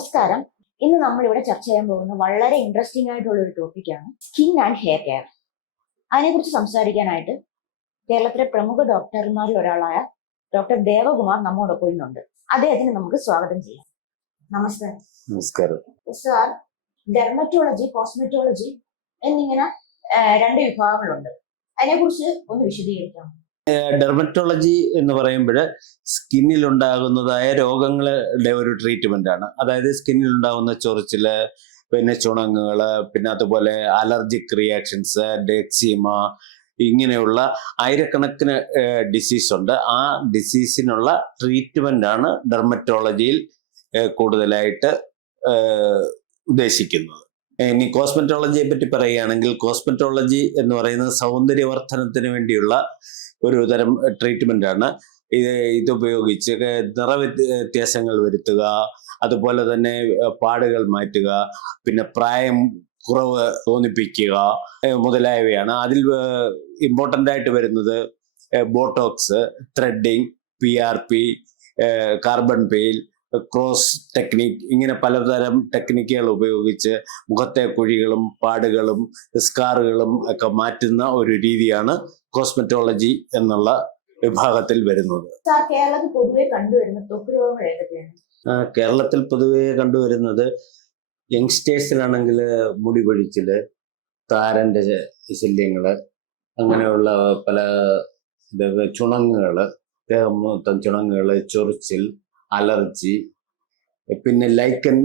നമസ്കാരം. ഇന്ന് നമ്മൾ ഇവിടെ ചർച്ച ചെയ്യാൻ പോകുന്ന വളരെ ഇൻട്രസ്റ്റിംഗ് ആയിട്ടുള്ള ഒരു ടോപ്പിക്കാണ് സ്കിൻ ആൻഡ് ഹെയർ കെയർ അതിനെക്കുറിച്ച് സംസാരിക്കാനായിട്ട് കേരളത്തിലെ പ്രമുഖ ഡോക്ടർമാരിൽ ഒരാളായ ഡോക്ടർ ദേവകുമാർ നമ്മോടൊപ്പം ഇന്നുണ്ട്. അദ്ദേഹത്തിന് നമുക്ക് സ്വാഗതം ചെയ്യാം. നമസ്കാരം നമസ്കാരം. സാർ ഡെർമറ്റോളജി കോസ്മെറ്റോളജി എന്നിങ്ങനെ രണ്ട് വിഭാഗങ്ങളുണ്ട്. അതിനെക്കുറിച്ച് ഒന്ന് വിശദീകരിക്കാം. ഡെർമറ്റോളജി എന്ന് പറയുമ്പോൾ സ്കിന്നിൽ ഉണ്ടാകുന്നതായ രോഗങ്ങളുടെ ഒരു ട്രീറ്റ്മെന്റ് ആണ്. അതായത് സ്കിന്നിൽ ഉണ്ടാകുന്ന ചൊറിച്ചിൽ പിന്നെ ചുണങ്ങുകൾ പിന്നെ അതുപോലെ അലർജിക് റിയാക്ഷൻസ് ഡെക്സിമ ഇങ്ങനെയുള്ള ആയിരക്കണക്കിന് ഡിസീസ് ഉണ്ട്. ആ ഡിസീസിനുള്ള ട്രീറ്റ്മെന്റ് ആണ് ഡെർമറ്റോളജിയിൽ കൂടുതലായിട്ട് ഉദ്ദേശിക്കുന്നത്. ഇനി കോസ്മെറ്റോളജിയെ പറ്റി പറയുകയാണെങ്കിൽ കോസ്മെറ്റോളജി എന്ന് പറയുന്നത് സൗന്ദര്യവർദ്ധനത്തിന് വേണ്ടിയുള്ള ഒരു തരം ഇത് ഇതുപയോഗിച്ച് നിറ വ്യത്യ- വ്യത്യാസങ്ങൾ വരുത്തുക അതുപോലെ തന്നെ പാടുകൾ മാറ്റുക പിന്നെ പ്രായം കുറവ് തോന്നിപ്പിക്കുക മുതലായവയാണ്. അതിൽ ഇമ്പോർട്ടന്റ് ആയിട്ട് വരുന്നത് botox threading P R P carbon peel cross technique ഇങ്ങനെ പലതരം ടെക്നിക്കുകൾ ഉപയോഗിച്ച് മുഖത്തെ കുഴികളും പാടുകളും സ്കാറുകളും ഒക്കെ മാറ്റുന്ന ഒരു രീതിയാണ് കോസ്മെറ്റോളജി എന്നുള്ള വിഭാഗത്തിൽ വരുന്നത്. കേരളത്തിൽ പൊതുവെ കണ്ടുവരുന്ന ത്വക്ക് രോഗങ്ങൾ ഏതൊക്കെയാണ്? കേരളത്തിൽ പൊതുവെ കണ്ടുവരുന്നത് യങ്സ്റ്റേഴ്സിലാണെങ്കിൽ മുടി പൊഴിച്ചിൽ താരന്റെ ശല്യങ്ങൾ അങ്ങനെയുള്ള പല ചുണങ്ങുകൾ ദേഹം മൊത്തം ചുണങ്ങുകൾ ചൊറിച്ചിൽ അലർജി പിന്നെ ലൈക്കൻ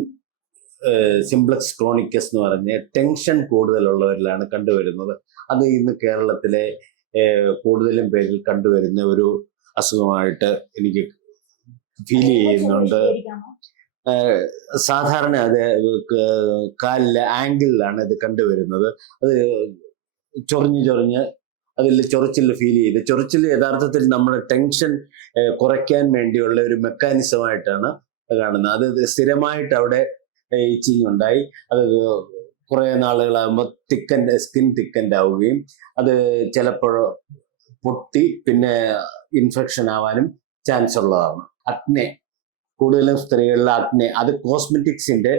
സിംപ്ലക്സ് ക്രോണിക്കസ് എന്ന് പറഞ്ഞ് ടെൻഷൻ കൂടുതലുള്ളവരിലാണ് കണ്ടുവരുന്നത്. അത് ഇന്ന് കേരളത്തിലെ കൂടുതലും പേരിൽ കണ്ടുവരുന്ന ഒരു അസുഖമായിട്ട് എനിക്ക് ഫീൽ ചെയ്യുന്നുണ്ട്. സാധാരണ അത് കാലിലെ ആംഗിളിലാണ് ഇത് കണ്ടുവരുന്നത്. അത് ചൊറിഞ്ഞ് ചൊറിഞ്ഞ് അതിൽ ചൊറിച്ചിൽ ഫീൽ ചെയ്ത് ചൊറിച്ചിൽ യഥാർത്ഥത്തിൽ നമ്മുടെ ടെൻഷൻ കുറയ്ക്കാൻ വേണ്ടിയുള്ള ഒരു മെക്കാനിസമായിട്ടാണ് കാണുന്നത്. അത് സ്ഥിരമായിട്ട് അവിടെ ഈച്ചിങ് ഉണ്ടായി. അത് കുറെ നാളുകളാകുമ്പോൾ തിക്കന്റെ സ്കിൻ തിക്കന്റെ ആവുകയും അത് ചിലപ്പോൾ പൊട്ടി പിന്നെ ഇൻഫെക്ഷൻ ആവാനും ചാൻസ് ഉള്ളതാണ്. അഗ്നെ കൂടുതലും സ്ത്രീകളിലെ അഗ്നെ അത് കോസ്മെറ്റിക്സിന്റെ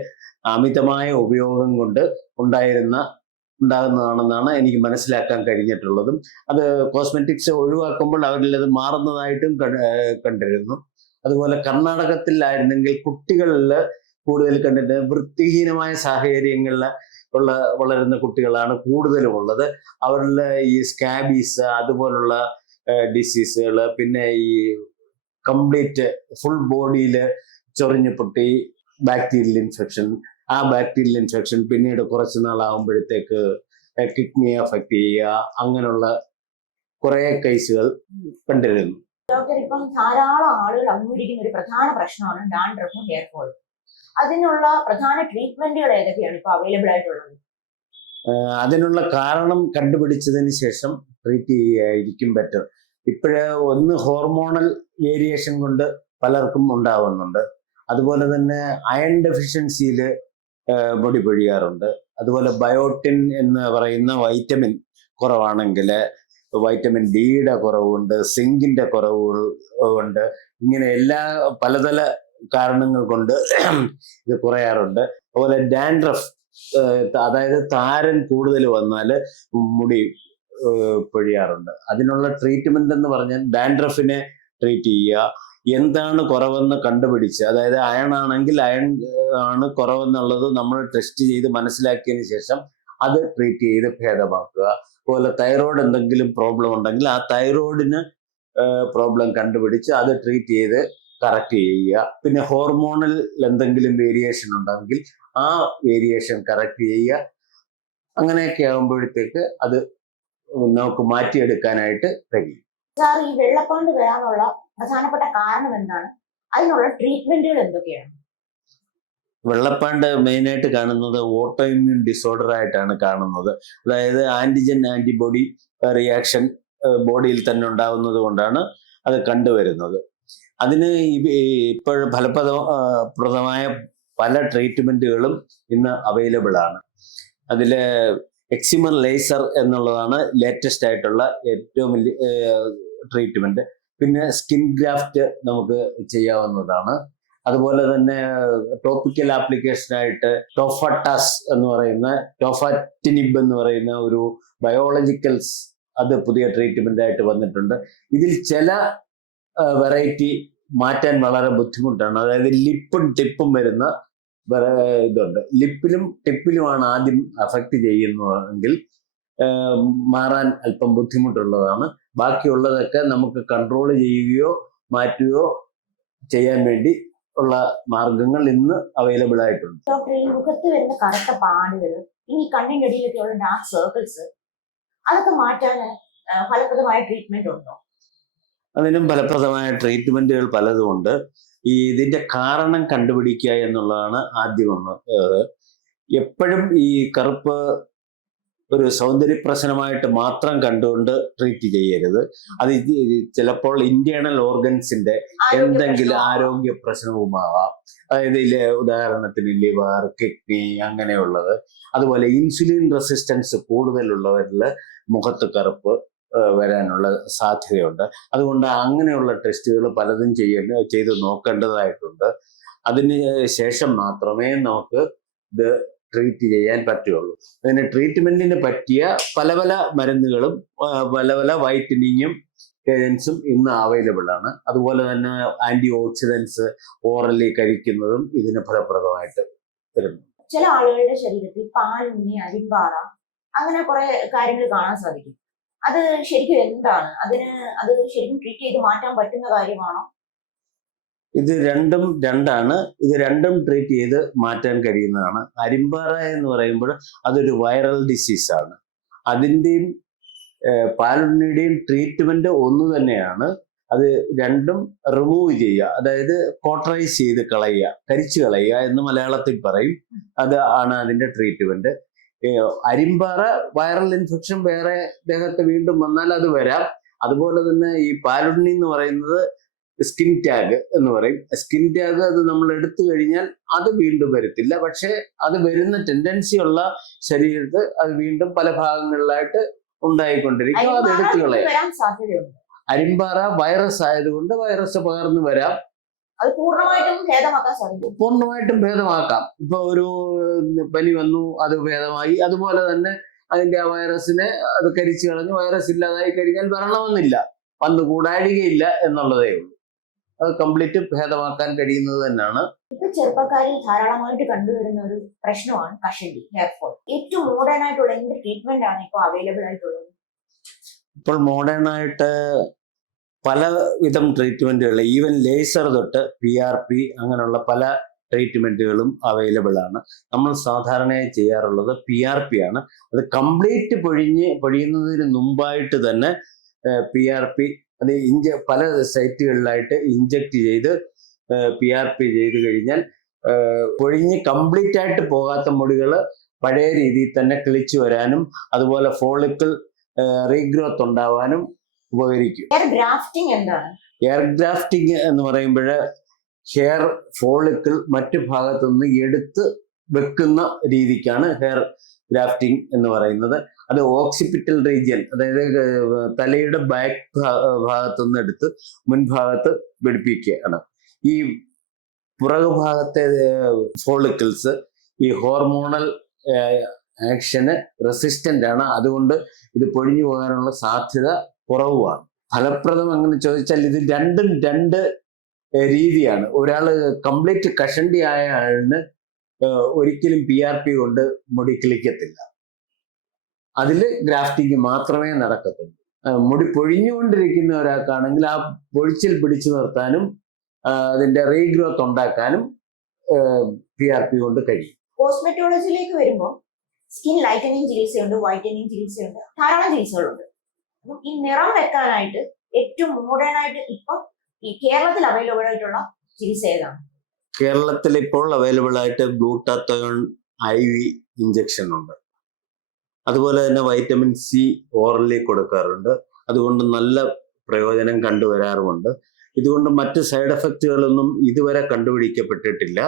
അമിതമായ ഉപയോഗം കൊണ്ട് ഉണ്ടായിരുന്ന ഉണ്ടാകുന്നതാണെന്നാണ് എനിക്ക് മനസ്സിലാക്കാൻ കഴിഞ്ഞിട്ടുള്ളതും. അത് കോസ്മെറ്റിക്സ് ഒഴിവാക്കുമ്പോൾ അവരിൽ അത് മാറുന്നതായിട്ടും കണ്ടിരുന്നു. അതുപോലെ കർണാടകത്തിലായിരുന്നെങ്കിൽ കുട്ടികളിൽ കൂടുതൽ കണ്ടിട്ട് വൃത്തിഹീനമായ സാഹചര്യങ്ങളിൽ ഉള്ള വളരുന്ന കുട്ടികളാണ് കൂടുതലും ഉള്ളത് അവരിൽ ഈ സ്കാബീസ് അതുപോലുള്ള ഡിസീസുകൾ പിന്നെ ഈ കംപ്ലീറ്റ് ഫുൾ ബോഡിയിൽ ചൊറിഞ്ഞു പൊട്ടി ബാക്ടീരിയൽ ഇൻഫെക്ഷൻ ആ ബാക്ടീരിയൽ ഇൻഫെക്ഷൻ പിന്നീട് കുറച്ച് നാളാകുമ്പോഴത്തേക്ക് കിഡ്നി അഫക്റ്റ് ചെയ്യുക അങ്ങനെയുള്ള കുറേ കേസുകൾ കണ്ടിരുന്നു. ഡോക്ടർ ഇപ്പം ധാരാളം ആളുകൾ അഭിമുഖീകരിക്കുന്ന ഒരു പ്രധാന പ്രശ്നമാണ് ഡാൻഡ്രഫും ഹെയർ ഫോളും. അതിനുള്ള പ്രധാന ട്രീറ്റ്മെന്റുകൾ ഏതൊക്കെയാണ് ഇപ്പൊ അവൈലബിൾ ആയിട്ടുള്ളത്? അതിനുള്ള കാരണം കണ്ടുപിടിച്ചതിന് ശേഷം ട്രീറ്റ് ചെയ്യുകയായിരിക്കും ബെറ്റർ ഇപ്പോഴ് ഒന്ന് ഹോർമോണൽ വേരിയേഷൻ കൊണ്ട് പലർക്കും ഉണ്ടാവുന്നുണ്ട്. അതുപോലെ തന്നെ അയൺ ഡെഫിഷ്യൻസിയിൽ മുടി പൊഴിയാറുണ്ട്. അതുപോലെ ബയോട്ടിൻ എന്ന് പറയുന്ന വൈറ്റമിൻ കുറവാണെങ്കിൽ വൈറ്റമിൻ ഡിയുടെ കുറവുണ്ട് സിങ്കിന്റെ കുറവുകൾ ഉണ്ട്. ഇങ്ങനെ എല്ലാ പലതര കാരണങ്ങൾ കൊണ്ട് ഇത് കുറയാറുണ്ട്. അതുപോലെ ഡാൻഡ്രഫ് അതായത് താരൻ കൂടുതൽ വന്നാൽ മുടി പൊഴിയാറുണ്ട്. അതിനുള്ള ട്രീറ്റ്മെന്റ് എന്ന് പറഞ്ഞാൽ ഡാൻഡ്രഫിനെ ട്രീറ്റ് ചെയ്യുക. എന്താണ് കുറവെന്ന് കണ്ടുപിടിച്ച് അതായത് അയൺ ആണെങ്കിൽ അയൺ ആണ് കുറവെന്നുള്ളത് നമ്മൾ ടെസ്റ്റ് ചെയ്ത് മനസ്സിലാക്കിയതിന് ശേഷം അത് ട്രീറ്റ് ചെയ്ത് ഭേദമാക്കുക. അതുപോലെ തൈറോയ്ഡ് എന്തെങ്കിലും പ്രോബ്ലം ഉണ്ടെങ്കിൽ ആ തൈറോയിഡിന് പ്രോബ്ലം കണ്ടുപിടിച്ച് അത് ട്രീറ്റ് ചെയ്ത് കറക്റ്റ് ചെയ്യുക. പിന്നെ ഹോർമോണൽ എന്തെങ്കിലും വേരിയേഷൻ ഉണ്ടെങ്കിൽ ആ വേരിയേഷൻ കറക്റ്റ് ചെയ്യുക. അങ്ങനെയൊക്കെ ആകുമ്പോഴത്തേക്ക് അത് നമുക്ക് മാറ്റിയെടുക്കാനായിട്ട് കഴിയും. സാർ ഈ വെള്ളപ്പാണ്ട് വരാനുള്ള പ്രധാനപ്പെട്ട കാരണം എന്താണ്? അതിനുള്ള ട്രീറ്റ്മെന്റുകൾ എന്തൊക്കെയാണ്? വെള്ളപ്പാണ്ട് മെയിനായിട്ട് കാണുന്നത് ഓട്ടോ ഇമ്മ്യൂൺ ഡിസോർഡർ ആയിട്ടാണ് കാണുന്നത്. അതായത് ആന്റിജൻ ആന്റിബോഡി റിയാക്ഷൻ ബോഡിയിൽ തന്നെ ഉണ്ടാകുന്നത് കൊണ്ടാണ് അത് കണ്ടുവരുന്നത്. അതിന് ഇപ്പോൾ ഫലപ്രദ പ്രദമായ പല ട്രീറ്റ്മെന്റുകളും ഇന്ന് അവൈലബിൾ ആണ് അതിൽ എക്സിമർ ലേസർ എന്നുള്ളതാണ് ലേറ്റസ്റ്റ് ആയിട്ടുള്ള ഏറ്റവും വലിയ ട്രീറ്റ്മെന്റ്. പിന്നെ സ്കിൻ ഗ്രാഫ്റ്റ് നമുക്ക് ചെയ്യാവുന്നതാണ്. അതുപോലെ തന്നെ ടോപ്പിക്കൽ ആപ്ലിക്കേഷനായിട്ട് ടോഫട്ടാസ് എന്ന് പറയുന്ന ടോഫാറ്റിനിബ് എന്ന് പറയുന്ന ഒരു ബയോളജിക്കൽസ് അത് പുതിയ ട്രീറ്റ്മെന്റ് ആയിട്ട് വന്നിട്ടുണ്ട്. ഇതിൽ ചില വെറൈറ്റി മാറ്റാൻ വളരെ ബുദ്ധിമുട്ടാണ്. അതായത് ലിപ്പും ടിപ്പും വരുന്ന ഇതുണ്ട്. ലിപ്പിലും ടിപ്പിലുമാണ് ആദ്യം അഫക്റ്റ് ചെയ്യുന്നതെങ്കിൽ മാറാൻ അല്പം ബുദ്ധിമുട്ടുള്ളതാണ്. ബാക്കിയുള്ളതൊക്കെ നമുക്ക് കൺട്രോൾ ചെയ്യുകയോ മാറ്റുകയോ ചെയ്യാൻ വേണ്ടി ഉള്ള മാർഗങ്ങൾ ഇന്ന് അവൈലബിൾ ആയിട്ടുണ്ട്. ഡോക്ടർ ഈ മുഖത്ത് വരുന്ന കറുത്ത പാടുകൾ ഇനി കണ്ണിന്റെ അടിയിലൊക്കെ ഡാർക്ക് സർക്കിൾസ് അതൊക്കെ മാറ്റാൻ ഫലപ്രദമായ ട്രീറ്റ്മെന്റ് ഉണ്ടോ? അതിനും ഫലപ്രദമായ ട്രീറ്റ്മെന്റുകൾ പലതുമുണ്ട്. ഈ ഇതിന്റെ കാരണം കണ്ടുപിടിക്കുക എന്നുള്ളതാണ് ആദ്യം ഒന്ന്. എപ്പോഴും ഈ കറുപ്പ് ഒരു സൗന്ദര്യ പ്രശ്നമായിട്ട് മാത്രം കണ്ടുകൊണ്ട് ട്രീറ്റ് ചെയ്യരുത്. അത് ചിലപ്പോൾ ഇന്റേണൽ ഓർഗൻസിന്റെ എന്തെങ്കിലും? ആരോഗ്യ പ്രശ്നവുമാവാം അതായത് ഉദാഹരണത്തിന് ലിവർ കിഡ്നി അങ്ങനെയുള്ളത്. അതുപോലെ ഇൻസുലിൻ റെസിസ്റ്റൻസ് കൂടുതലുള്ളവരിൽ മുഖത്ത് കറുപ്പ് വരാനുള്ള സാധ്യതയുണ്ട്. അതുകൊണ്ട് അങ്ങനെയുള്ള ടെസ്റ്റുകൾ പലതും ചെയ്യേണ്ട ചെയ്ത് നോക്കേണ്ടതായിട്ടുണ്ട്. അതിന് ശേഷം മാത്രമേ നമുക്ക് ഇത് ട്രീറ്റ് ചെയ്യാൻ പറ്റുള്ളൂ അതിന് ട്രീറ്റ്മെന്റിന് പറ്റിയ പല പല മരുന്നുകളും പല പല വൈറ്റനിങ്ങും ഏജൻസും ഇന്ന് അവൈലബിൾ ആണ്. അതുപോലെ തന്നെ ആന്റി ഓക്സിഡൻസ് ഓറലി കഴിക്കുന്നതും ഇതിന് ഫലപ്രദമായിട്ട് വരുന്നു ചില ആളുകളുടെ ശരീരത്തിൽ പാലുണ്ണി അരിമ്പാറ അങ്ങനെ കുറെ കാര്യങ്ങൾ കാണാൻ സാധിക്കും. അത് ശരിക്കും എന്താണ്? അതിന് അത് ശരിക്കും ട്രീറ്റ് ചെയ്ത് മാറ്റാൻ പറ്റുന്ന കാര്യമാണോ? ഇത് രണ്ടും രണ്ടാണ്. ഇത് രണ്ടും ട്രീറ്റ് ചെയ്ത് മാറ്റാൻ കഴിയുന്നതാണ്. അരിമ്പാറ എന്ന് പറയുമ്പോൾ അതൊരു വൈറൽ ഡിസീസാണ് അതിന്റെയും പാലുണ്ണിയുടെയും ട്രീറ്റ്മെന്റ് ഒന്ന് തന്നെയാണ്. അത് രണ്ടും റിമൂവ് ചെയ്യുക. അതായത് കോട്ടറൈസ് ചെയ്ത് കളയുക. കരിച്ചു കളയുക എന്ന് മലയാളത്തിൽ പറയും. അത് ആണ് അതിന്റെ ട്രീറ്റ്മെന്റ് അരിമ്പാറ വൈറൽ ഇൻഫെക്ഷൻ വേറെ ദേഹത്ത് വീണ്ടും വന്നാൽ അത് വരാം. അതുപോലെ തന്നെ ഈ പാലുണ്ണി എന്ന് പറയുന്നത് സ്കിൻ ടാഗ് എന്ന് പറയും. സ്കിൻ ടാഗ് അത് നമ്മൾ എടുത്തു കഴിഞ്ഞാൽ അത് വീണ്ടും വരത്തില്ല. പക്ഷേ അത് വരുന്ന ടെൻഡൻസി ഉള്ള ശരീരത്ത് അത് വീണ്ടും പല ഭാഗങ്ങളിലായിട്ട് ഉണ്ടായിക്കൊണ്ടിരിക്കും. അത് എടുത്തു കളയാം. അരിമ്പാറ വൈറസ് ആയതുകൊണ്ട് വൈറസ് പകർന്നു വരാം. അത് പൂർണമായിട്ടും ഭേദമാക്കാൻ സാധിക്കും. പൂർണമായിട്ടും ഭേദമാക്കാം. ഇപ്പൊ ഒരു പനി വന്നു അത് ഭേദമായി. അതുപോലെ തന്നെ അതിന്റെ ആ വൈറസിനെ അത് കരിച്ചു കളഞ്ഞു വൈറസ് ഇല്ലാതായി കഴിഞ്ഞാൽ വരണമെന്നില്ല വന്നു കൂടാഴികയില്ല എന്നുള്ളതേ ഉള്ളൂ. അത് കംപ്ലീറ്റ് ഭേദമാക്കാൻ കഴിയുന്നത് തന്നെയാണ്. ഇപ്പൊ ചെറുപ്പക്കാരിൽ ധാരാളമായിട്ട് കണ്ടുവരുന്ന ഒരു പ്രശ്നമാണ് കഷണ്ടി ഹെയർഫോൾ ഏറ്റവും മോഡേൺ ആയിട്ടുള്ള എന്ത് ട്രീറ്റ്മെന്റ് ആണ് ഇപ്പോൾ അവൈലബിൾ ആയിട്ടുള്ളത്? ഇപ്പോൾ മോഡേൺ ആയിട്ട് പലവിധം ട്രീറ്റ്മെന്റുകൾ ഈവൻ ലേസർ തൊട്ട് പി ആർ പി അങ്ങനെയുള്ള പല ട്രീറ്റ്മെന്റുകളും അവൈലബിൾ ആണ്. നമ്മൾ സാധാരണയായി ചെയ്യാറുള്ളത് പി ആർ പി ആണ്. അത് കംപ്ലീറ്റ് പൊഴിഞ്ഞ് പൊഴിയുന്നതിന് മുമ്പായിട്ട് തന്നെ പി ആർ പി അത് ഇഞ്ച പല സൈറ്റുകളിലായിട്ട് ഇഞ്ചക്ട് ചെയ്ത് പി ആർ പി ചെയ്ത് കഴിഞ്ഞാൽ പൊഴിഞ്ഞ് കംപ്ലീറ്റ് ആയിട്ട് പോകാത്ത മുടികൾ പഴയ രീതിയിൽ തന്നെ കിളിച്ചു വരാനും അതുപോലെ ഫോളിക്കിൾ റീഗ്രോത്ത് ഉണ്ടാവാനും ഉപകരിക്കും. ഹെയർ ഗ്രാഫ്റ്റിംഗ് എന്താണ്? എയർ ഗ്രാഫ്റ്റിംഗ് എന്ന് പറയുമ്പോൾ ഹെയർ ഫോളിക്കിൾ മറ്റു ഭാഗത്തു നിന്ന് എടുത്ത് വെക്കുന്ന രീതിക്കാണ് ഹെയർ ഗ്രാഫ്റ്റിംഗ് എന്ന് പറയുന്നത്. അത് ഓക്സിപിറ്റൽ റീജിയൻ അതായത് തലയുടെ ബാക്ക് ഭാഗത്തു നിന്ന് എടുത്ത് മുൻഭാഗത്ത് പിടിപ്പിക്കുകയാണ്. ഈ പുറകു ഭാഗത്തെ ഫോളിക്കിൾസ് ഈ ഹോർമോണൽ ആക്ഷന് റെസിസ്റ്റന്റ് ആണ്. അതുകൊണ്ട് ഇത് പൊഴിഞ്ഞു പോകാനുള്ള സാധ്യത കുറവുമാണ്. ഫലപ്രദം അങ്ങനെ ചോദിച്ചാൽ ഇത് രണ്ടും രണ്ട് രീതിയാണ്. ഒരാൾ കംപ്ലീറ്റ് കഷണ്ടി ആയ ആളിന് ഒരിക്കലും പി ആർ പി കൊണ്ട് മുടി കിളിക്കത്തില്ല. അതിൽ ഗ്രാഫ്റ്റിംഗ് മാത്രമേ നടക്കത്തുള്ളൂ. മുടി പൊഴിഞ്ഞുകൊണ്ടിരിക്കുന്ന ഒരാൾക്കാണെങ്കിൽ ആ പൊഴിച്ചിൽ പിടിച്ചു നിർത്താനും അതിന്റെ റീഗ്രോത്ത് ഉണ്ടാക്കാനും പി ആർ പി കൊണ്ട് കഴിയും. കോസ്മെറ്റോളജിയിലേക്ക് വരുമ്പോൾ സ്കിൻ ലൈറ്റനിങ് ചികിത്സയുണ്ട് വൈറ്റനിങ് ചികിത്സയുണ്ട് ധാരാളം ചികിത്സകളുണ്ട് ഈ നിറം വെക്കാനായിട്ട് ഏറ്റവും മോഡേൺ ആയിട്ട് ഇപ്പം ഈ കേരളത്തിൽ അവൈലബിൾ ആയിട്ടുള്ള ചികിത്സ ഏതാണ്? കേരളത്തിൽ ഇപ്പോൾ അവൈലബിൾ ആയിട്ട് ഗ്ലൂട്ടാത്തോൺ ഐ വി ഇഞ്ചക്ഷൻ ഉണ്ട്. അതുപോലെ തന്നെ വൈറ്റമിൻ സി ഓറലി കൊടുക്കാറുണ്ട്. അതുകൊണ്ട് നല്ല പ്രയോജനം കണ്ടുവരാറുമുണ്ട്. ഇതുകൊണ്ട് മറ്റ് സൈഡ് എഫക്റ്റുകളൊന്നും ഇതുവരെ കണ്ടുപിടിക്കപ്പെട്ടിട്ടില്ല.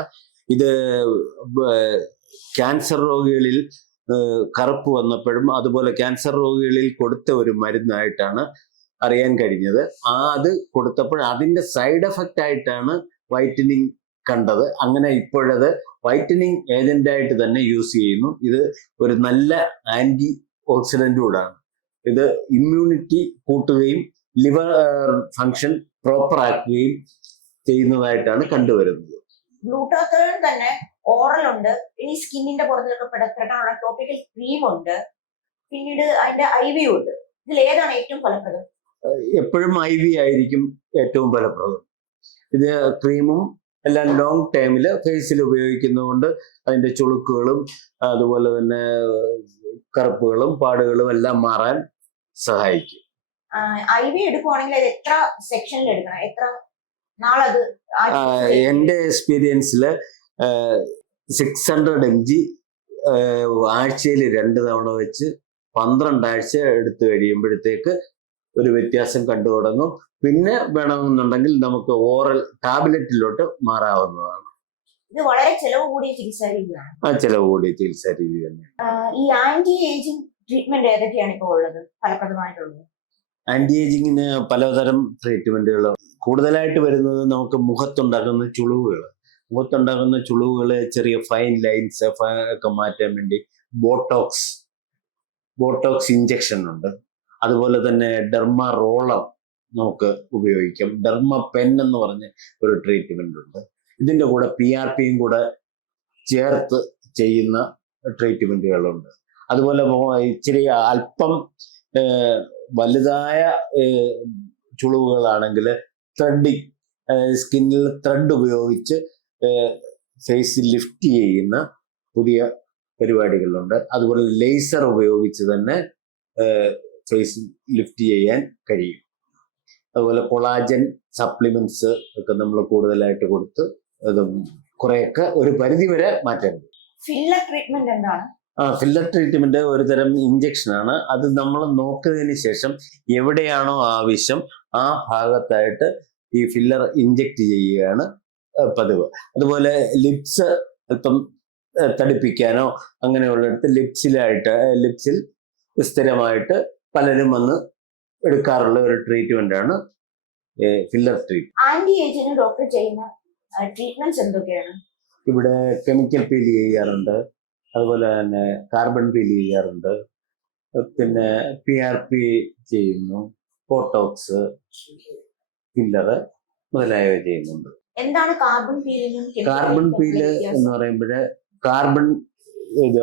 ഇത് ക്യാൻസർ രോഗികളിൽ കറുപ്പ് വന്നപ്പോഴും അതുപോലെ ക്യാൻസർ രോഗികളിൽ കൊടുത്ത ഒരു മരുന്നായിട്ടാണ് അറിയാൻ കഴിഞ്ഞത്. ആ അത് കൊടുത്തപ്പോൾ അതിന്റെ സൈഡ് എഫക്റ്റ് ആയിട്ടാണ് വൈറ്റനിങ് കണ്ടത്. അങ്ങനെ ഇപ്പോഴത് വൈറ്റനിങ് ഏജന്റായിട്ട് തന്നെ യൂസ് ചെയ്യുന്നു. ഇത് ഒരു നല്ല ആന്റി ഓക്സിഡന്റ് കൂടാണ്. ഇത് ഇമ്മ്യൂണിറ്റി കൂട്ടുകയും ലിവർ ഫങ്ഷൻ പ്രോപ്പർ ആക്കുകയും ചെയ്യുന്നതായിട്ടാണ് കണ്ടുവരുന്നത്. ഗ്ലൂട്ടാത്തോൺ തന്നെ ഓറൽ ഉണ്ട്. ഇനി സ്കിന്നിന്റെ പുറത്തിലൊക്കെ പെടപ്പെടാനുള്ള ടോപ്പിക്കൽ ക്രീം ഉണ്ട്. പിന്നീട് അതിന്റെ ഐ വി ഉണ്ട്. ഇതിൽ ഏതാണ് ഏറ്റവും ഫലപ്രദം? എപ്പോഴും ഐ വി ആയിരിക്കും ഏറ്റവും ഫലപ്രദം. ഇത് ക്രീമും എല്ലാം ലോങ് ടൈമിൽ ഫേസിൽ ഉപയോഗിക്കുന്നതുകൊണ്ട് അതിന്റെ ചുളുക്കുകളും അതുപോലെ തന്നെ കറുപ്പുകളും പാടുകളും എല്ലാം മാറാൻ സഹായിക്കും. ഐ വി എടുക്കുവാണെങ്കിൽ എത്ര സെക്ഷനിൽ എടുക്കണം? എത്ര എന്റെ എക്സ്പീരിയൻസിൽ സിക്സ് ഹൺഡ്രഡ് എം ജി ആഴ്ചയിൽ രണ്ട് തവണ വെച്ച് പന്ത്രണ്ടാഴ്ച എടുത്തു കഴിയുമ്പോഴത്തേക്ക് ഒരു വ്യത്യാസം കണ്ടു തുടങ്ങും. പിന്നെ വേണമെന്നുണ്ടെങ്കിൽ നമുക്ക് ഓറൽ ടാബ്ലറ്റിലോട്ട് മാറാവുന്നതാണ്. ഇത് വളരെ ചെലവ് കൂടിയ ചികിത്സാ രീതിയാണ്. ആ ചിലവ് കൂടിയ ചികിത്സാ രീതി തന്നെ. ഈ ആന്റി ഏജിംഗ് ട്രീറ്റ്മെന്റ് ഏതൊക്കെയാണ് ഇപ്പോൾ ഉള്ളത്? ഫലപ്രദമായിട്ടുള്ളത്. ആന്റി ഏജിങ്ങിന് പലതരം ട്രീറ്റ്മെന്റുകൾ കൂടുതലായിട്ട് വരുന്നത് നമുക്ക് മുഖത്തുണ്ടാക്കുന്ന ചുളിവുകൾ മുഖത്തുണ്ടാകുന്ന ചുളിവുകൾ ചെറിയ ഫൈൻ ലൈൻസ് ഒക്കെ മാറ്റാൻ വേണ്ടി ബോട്ടോക്സ് ബോട്ടോക്സ് ഇഞ്ചക്ഷൻ ഉണ്ട്. അതുപോലെ തന്നെ ഡെർമ റോളർ നമുക്ക് ഉപയോഗിക്കാം. ഡെർമ പെൻ എന്ന് പറഞ്ഞ ഒരു ട്രീറ്റ്മെന്റ് ഉണ്ട്. ഇതിന്റെ കൂടെ പി ആർ പിയും കൂടെ ചേർത്ത് ചെയ്യുന്ന ട്രീറ്റ്മെന്റുകളുണ്ട് അതുപോലെ ഇച്ചിരി അല്പം വലുതായ ചുളിവുകളാണെങ്കിൽ ത്രെഡിങ് സ്കിന്നിൽ ത്രെഡ് ഉപയോഗിച്ച് ഫേസ് ലിഫ്റ്റ് ചെയ്യുന്ന പുതിയ പരിപാടികളുണ്ട്. അതുപോലെ ലേസർ ഉപയോഗിച്ച് തന്നെ ഫേസ് ലിഫ്റ്റ് ചെയ്യാൻ കഴിയും. അതുപോലെ കൊളാജൻ സപ്ലിമെന്റ്സ് ഒക്കെ നമ്മൾ കൂടുതലായിട്ട് കൊടുത്ത് അത് കുറെയൊക്കെ ഒരു പരിധി വരെ മാറ്റാൻ ഫില്ലർ ട്രീറ്റ്മെന്റ് എന്താണ്? ആ ഫില്ലർ ട്രീറ്റ്മെന്റ് ഒരു തരം ഇഞ്ചക്ഷൻ ആണ്. അത് നമ്മൾ നോക്കുന്നതിന് ശേഷം എവിടെയാണോ ആവശ്യം ആ ഭാഗത്തായിട്ട് ഈ ഫില്ലർ ഇഞ്ചെക്ട് ചെയ്യുകയാണ് പതിവ്. അതുപോലെ ലിപ്സ് അല്പം തടിപ്പിക്കാനോ അങ്ങനെയുള്ളിടത്ത് ലിപ്സിലായിട്ട് ലിപ്സിൽ സ്ഥിരമായിട്ട് പലരും വന്ന് എടുക്കാറുള്ള ഒരു ട്രീറ്റ്മെന്റ് ആണ് ഫില്ലർ ആന്റി ഏജിന് ഡോക്ടർ ചെയ്യുന്ന ട്രീറ്റ്മെന്റ്സ് എന്തൊക്കെയാണ്? ഇവിടെ കെമിക്കൽ പീൽ ചെയ്യാറുണ്ട് അതുപോലെ തന്നെ കാർബൺ പീൽ ചെയ്യാറുണ്ട് പിന്നെ പി ആർ പി ചെയ്യുന്നു. പോട്ടോക്സ് ഫില്ലർ മുതലായവ ചെയ്യുന്നുണ്ട്. എന്താണ് കാർബൺ പീലിനും കാർബൺ പീൽ എന്ന് പറയുമ്പോൾ കാർബൺ ഇത്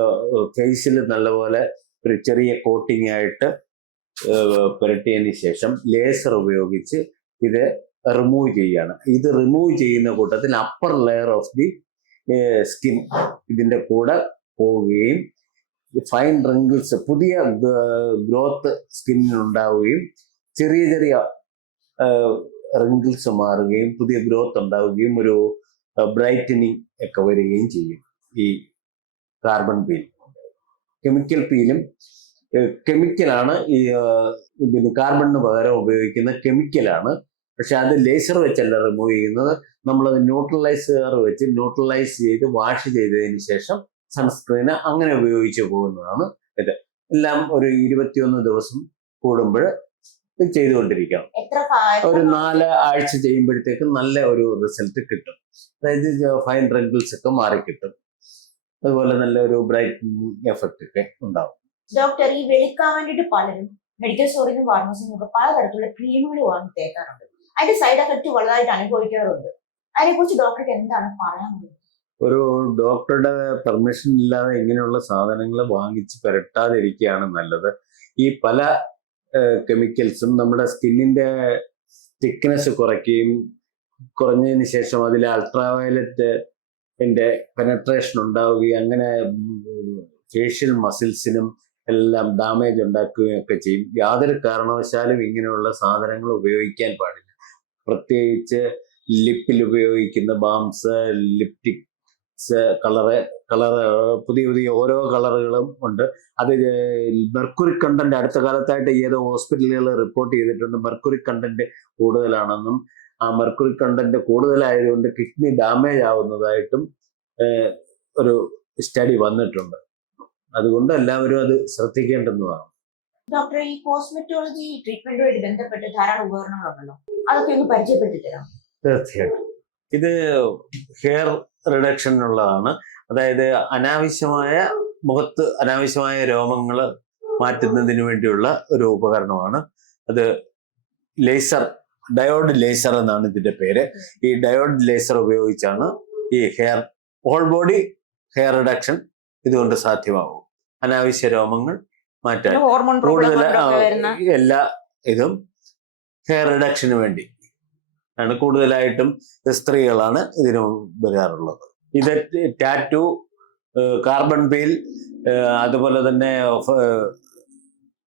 ഫേസിൽ നല്ലപോലെ ഒരു ചെറിയ കോട്ടിംഗ് ആയിട്ട് പുരട്ടിയതിന് ശേഷം ലേസർ ഉപയോഗിച്ച് ഇത് റിമൂവ് ചെയ്യാണ്. ഇത് റിമൂവ് ചെയ്യുന്ന കൂട്ടത്തിൽ upper layer of the skin ഇതിന്റെ കൂടെ പോവുകയും ഫൈൻ റിങ്കിൾസ് പുതിയ ഗ്രോത്ത് സ്കിന്നിന് ഉണ്ടാവുകയും ചെറിയ ചെറിയ റിങ്കിൾസ് മാറുകയും പുതിയ ഗ്രോത്ത് ഉണ്ടാവുകയും ഒരു ബ്രൈറ്റനിങ് ഒക്കെ വരികയും ചെയ്യും ഈ കാർബൺ പീൽ കെമിക്കൽ പീലും കെമിക്കലാണ് ഈ പിന്നെ കാർബണിന് പകരം ഉപയോഗിക്കുന്ന കെമിക്കലാണ് പക്ഷെ അത് ലേസർ വെച്ചല്ല റിമൂവ് ചെയ്യുന്നത്. നമ്മൾ ന്യൂട്രലൈസർ വെച്ച് ന്യൂട്രലൈസ് ചെയ്ത് വാഷ് ചെയ്തതിന് ശേഷം സൺസ്ക്രീന് അങ്ങനെ ഉപയോഗിച്ച് പോകുന്നതാണ് ഇത്. എല്ലാം ഒരു ഇരുപത്തിയൊന്ന് ദിവസം കൂടുമ്പോൾ ചെയ്തുകൊണ്ടിരിക്കണം. ഒരു നാല് ആഴ്ച ചെയ്യുമ്പോഴത്തേക്ക് നല്ല ഒരു റിസൾട്ട് കിട്ടും. അതായത് ഫൈൻ റിങ്കിൾസ് ഒക്കെ മാറിക്കിട്ടും അതുപോലെ നല്ല ഒരു ബ്രൈറ്റ് എഫക്റ്റ് ഒക്കെ ഉണ്ടാവും. ഡോക്ടർ ഈ വെളുക്കാൻ വേണ്ടിട്ട് പലരും മെഡിക്കൽ സ്റ്റോറിൽ നിന്ന് ഫാർമസിയിൽ നിന്നൊക്കെ പലതരത്തിലുള്ള ക്രീമുകൾ വാങ്ങി തേക്കാറുണ്ട്. അതിന്റെ സൈഡ് എഫക്ട് വളരെയായിട്ട് അനുഭവിക്കാറുണ്ട്. അതിനെക്കുറിച്ച് ഡോക്ടർക്ക് എന്താണ് പറയാനുള്ളത് ഒരു ഡോക്ടറുടെ പെർമിഷൻ ഇല്ലാതെ ഇങ്ങനെയുള്ള സാധനങ്ങൾ വാങ്ങിച്ച് പുരട്ടാതിരിക്കുകയാണ് നല്ലത്. ഈ പല കെമിക്കൽസും നമ്മുടെ സ്കിന്നിന്റെ തിക്നെസ് കുറയ്ക്കുകയും കുറഞ്ഞതിന് ശേഷം അതിൽ അൾട്രാവയലറ്റ് ന്റെ പെനട്രേഷൻ ഉണ്ടാവുകയും അങ്ങനെ ഫേഷ്യൽ മസിൽസിനും എല്ലാം ഡാമേജ് ഉണ്ടാക്കുകയും ഒക്കെ ചെയ്യും. യാതൊരു കാരണവശാലും ഇങ്ങനെയുള്ള സാധനങ്ങൾ ഉപയോഗിക്കാൻ പാടില്ല. പ്രത്യേകിച്ച് ലിപ്പിൽ ഉപയോഗിക്കുന്ന ബാംസ് ലിപ്റ്റിക്സ് കളറ് കളർ പുതിയ പുതിയ ഓരോ കളറുകളും ഉണ്ട്. അത് മെർക്കുറി കണ്ടന്റ് അടുത്ത കാലത്തായിട്ട് ഏതോ ഹോസ്പിറ്റലുകൾ റിപ്പോർട്ട് ചെയ്തിട്ടുണ്ട് മെർക്കുറി കണ്ടന്റ് കൂടുതലാണെന്നും ആ മെർക്കുറി കണ്ടന്റ് കൂടുതലായതുകൊണ്ട് കിഡ്നി ഡാമേജ് ആവുന്നതായിട്ടും ഒരു സ്റ്റഡി വന്നിട്ടുണ്ട്. അതുകൊണ്ട് എല്ലാവരും അത് ശ്രദ്ധിക്കേണ്ടുന്നതാണ്. ഡോക്ടർ ഈ കോസ്മെറ്റോളജി ട്രീറ്റ്മെന്റുമായിട്ട് ബന്ധപ്പെട്ട് ധാരാളം ഉപകരണങ്ങളുണ്ടല്ലോ. അതൊക്കെ ഒന്ന് പരിചയപ്പെടുത്തി തരാം തീർച്ചയായിട്ടും. ഇത് ഹെയർ റിഡക്ഷനുള്ളതാണ് അതായത് അനാവശ്യമായ മുഖത്ത് അനാവശ്യമായ രോമങ്ങൾ മാറ്റുന്നതിന് വേണ്ടിയുള്ള ഒരു ഉപകരണമാണ്. അത് ലേസർ ഡയോഡ് ലേസർ എന്നാണ് ഇതിന്റെ പേര്. ഈ ഡയോഡ് ലേസർ ഉപയോഗിച്ചാണ് ഈ hair whole body hair reduction ഇതുകൊണ്ട് സാധ്യമാകും അനാവശ്യ രോമങ്ങൾ മാറ്റാൻ. കൂടുതൽ എല്ലാ ഇതും ഹെയർ റിഡക്ഷന് വേണ്ടി. ആണ് കൂടുതലായിട്ടും സ്ത്രീകളാണ് ഇതിന് വരാറുള്ളത്. ഇത് ടാറ്റു കാർബൺ പീൽ അതുപോലെ തന്നെ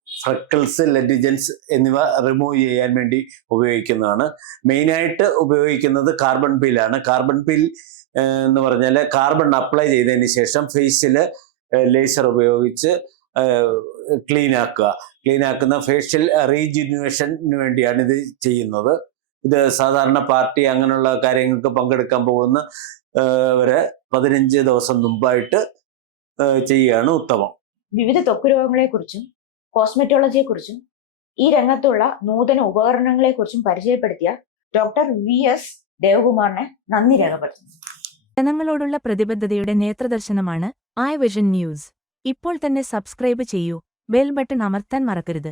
ഫ്രക്കിൾസ് ലെറ്റിജൻസ് എന്നിവ റിമൂവ് ചെയ്യാൻ വേണ്ടി ഉപയോഗിക്കുന്നതാണ്. മെയിനായിട്ട് ഉപയോഗിക്കുന്നത് കാർബൺ പീലാണ്. കാർബൺ പീൽ എന്ന് പറഞ്ഞാൽ കാർബൺ അപ്ലൈ ചെയ്തതിന് ശേഷം ഫേസിൽ ലേസർ ഉപയോഗിച്ച് ക്ലീൻ ആക്കുക ക്ലീൻ ആക്കുന്ന ഫേഷ്യൽ റീജിനുവേഷന് വേണ്ടിയാണ് ഇത് ചെയ്യുന്നത്. ഇത് സാധാരണ പാർട്ടി അങ്ങനെയുള്ള കാര്യങ്ങൾക്ക് പങ്കെടുക്കാൻ പോകുന്ന വരെ പതിനഞ്ച് ദിവസം മുമ്പായിട്ട് ചെയ്യുകയാണ് ഉത്തമം. വിവിധ ത്വക്ക് രോഗങ്ങളെ കുറിച്ചും കോസ്മെറ്റോളജിയെ കുറിച്ചും ഈ രംഗത്തുള്ള നൂതന ഉപകരണങ്ങളെ കുറിച്ചും പരിചയപ്പെടുത്തിയ ഡോക്ടർ വി എസ് ദേവകുമാറിനെ നന്ദി രേഖപ്പെടുത്തുന്നു. ജനങ്ങളോടുള്ള പ്രതിബദ്ധതയുടെ നേത്രദർശനമാണ് ഐ വിഷൻ ന്യൂസ്. ഇപ്പോൾ തന്നെ സബ്സ്ക്രൈബ് ചെയ്യൂ. ബെൽ ബട്ടൺ അമർത്താൻ മറക്കരുത്.